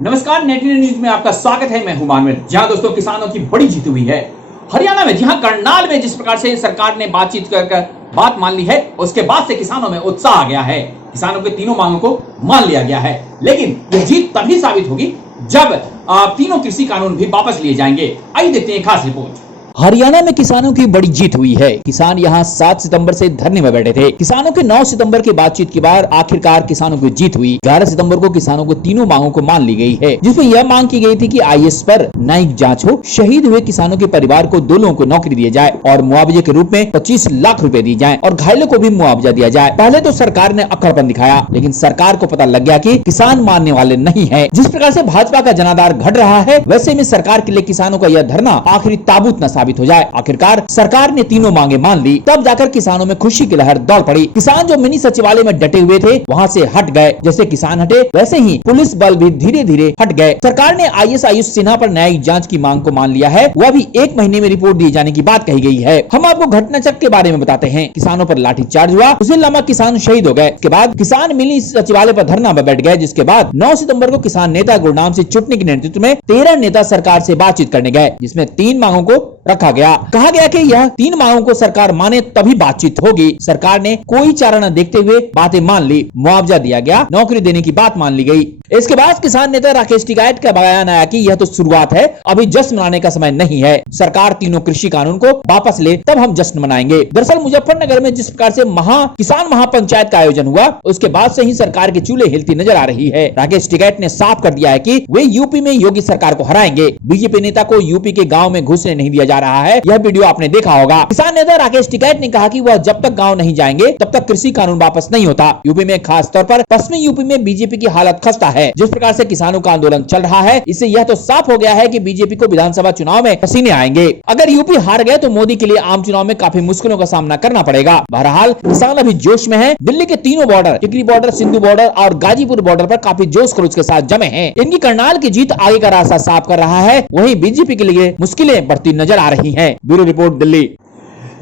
नमस्कार, native news में आपका स्वागत है। मैं हूं मानवेल। जहां दोस्तों किसानों की बड़ी जीत हुई है हरियाणा में। जहां करनाल में जिस प्रकार से सरकार ने बातचीत कर बात मान ली है, उसके बाद से किसानों में उत्साह आ गया है। किसानों के तीनों मांगों को मान लिया गया है। लेकिन यह जीत तभी साबित होगी जब तीनों कृषि कानून भी वापस लिए जाएंगे। आइए देखते हैं खास रिपोर्ट। हरियाणा में किसानों की बड़ी जीत हुई है। किसान यहां 7 सितंबर से धरने में बैठे थे। किसानों के 9 सितंबर की बातचीत के बाद आखिरकार किसानों की जीत हुई। 11 सितंबर को किसानों को तीनों मांगों को मान ली गई है, जिसमें यह मांग की गई थी कि आईएएस पर न्यायिक जांच हो, शहीद हुए किसानों के परिवार को 2 लोगों को नौकरी दिया जाए और मुआवजे के रूप में 25 लाख रुपए दिए जाए और घायलों को भी मुआवजा दिया जाए। पहले तो सरकार ने अक्कड़पन दिखाया, लेकिन सरकार को पता लग गया कि किसान मानने वाले नहीं है। जिस प्रकार से भाजपा का जनाधार घट रहा है, वैसे में सरकार के लिए किसानों का यह धरना आखिरी ताबूत न साबित हो जाए। आखिरकार सरकार ने तीनों मांगे मान ली, तब जाकर किसानों में खुशी की लहर दौड़ पड़ी। किसान जो मिनी सचिवालय में डटे हुए थे, वहां से हट गए। जैसे किसान हटे, वैसे ही पुलिस बल भी धीरे धीरे हट गए। सरकार ने आईएएस आयुष सिन्हा पर न्यायिक जांच की मांग को मान लिया है। वह भी 1 महीने में रिपोर्ट दिए जाने की बात कही गई है। हम आपको घटनाचक्र के बारे में बताते हैं। किसानों पर लाठीचार्ज हुआ, उस दिन लम्बा किसान शहीद हो गए। इसके बाद किसान मिनी सचिवालय पर धरना में बैठ गए। जिसके बाद 9 सितंबर को किसान नेता गुरनाम सिंह चुटनी के नेतृत्व में 13 नेता सरकार से बातचीत करने गए, जिसमें 3 मांगों को रखा गया। कहा गया कि यह 3 मांगों को सरकार माने तभी बातचीत होगी। सरकार ने कोई चारा न देखते हुए बातें मान ली। मुआवजा दिया गया, नौकरी देने की बात मान ली गई। इसके बाद किसान नेता राकेश टिकैत का बयान आया कि यह तो शुरुआत है, अभी जश्न मनाने का समय नहीं है। सरकार तीनों कृषि कानून को वापस ले, तब हम जश्न मनाएंगे। दरअसल मुजफ्फरनगर में जिस प्रकार से किसान महापंचायत का आयोजन हुआ, उसके बाद से ही सरकार के चूल्हे हिलती नजर आ रही है। राकेश टिकैत ने साफ कर दिया है कि वे यूपी में योगी सरकार को हराएंगे। बीजेपी नेता को यूपी के गाँव में घुसने नहीं दिया जा रहा है। यह वीडियो आपने देखा होगा। किसान नेता राकेश टिकैत ने कहा कि वह जब तक गांव नहीं जाएंगे, तब तक कृषि कानून वापस नहीं होता। यूपी में, खास तौर पर पश्चिमी यूपी में बीजेपी की हालत खस्ता है। जिस प्रकार से किसानों का आंदोलन चल रहा है, इससे यह तो साफ हो गया है कि बीजेपी को विधानसभा चुनाव में पसीने आएंगे। अगर यूपी हार गए तो मोदी के लिए आम चुनाव में काफी मुश्किलों का सामना करना पड़ेगा। बहरहाल किसान अभी जोश में है। दिल्ली के तीनों बॉर्डर, टिकरी बॉर्डर, सिंधु बॉर्डर और गाजीपुर बॉर्डर पर काफी जोश खरोश के साथ जमे हैं। इनकी करनाल की जीत आगे का रास्ता साफ कर रहा है। वहीं बीजेपी के लिए मुश्किलें बढ़ती नजर आ रही हैं। Bureau report, Delhi.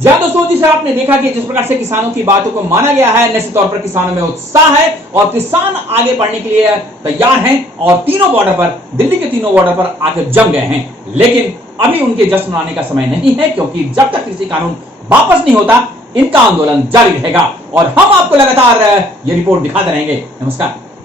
जहां दोस्तों जिसे आपने देखा कि जिस प्रकार से किसानों की बातों को माना गया है, निश्चित तौर पर किसानों में उत्साह है और किसान आगे बढ़ने के लिए तैयार हैं और तीनों बॉर्डर पर, दिल्ली के तीनों बॉर्डर पर आकर जम गए हैं। लेकिन अभी उनके जश्न मनाने का समय नहीं है, क्योंकि जब तक कृषि कानून वापस नहीं होता, इनका आंदोलन जारी रहेगा और हम आपको लगातार ये रिपोर्ट दिखाते रहेंगे। नमस्कार।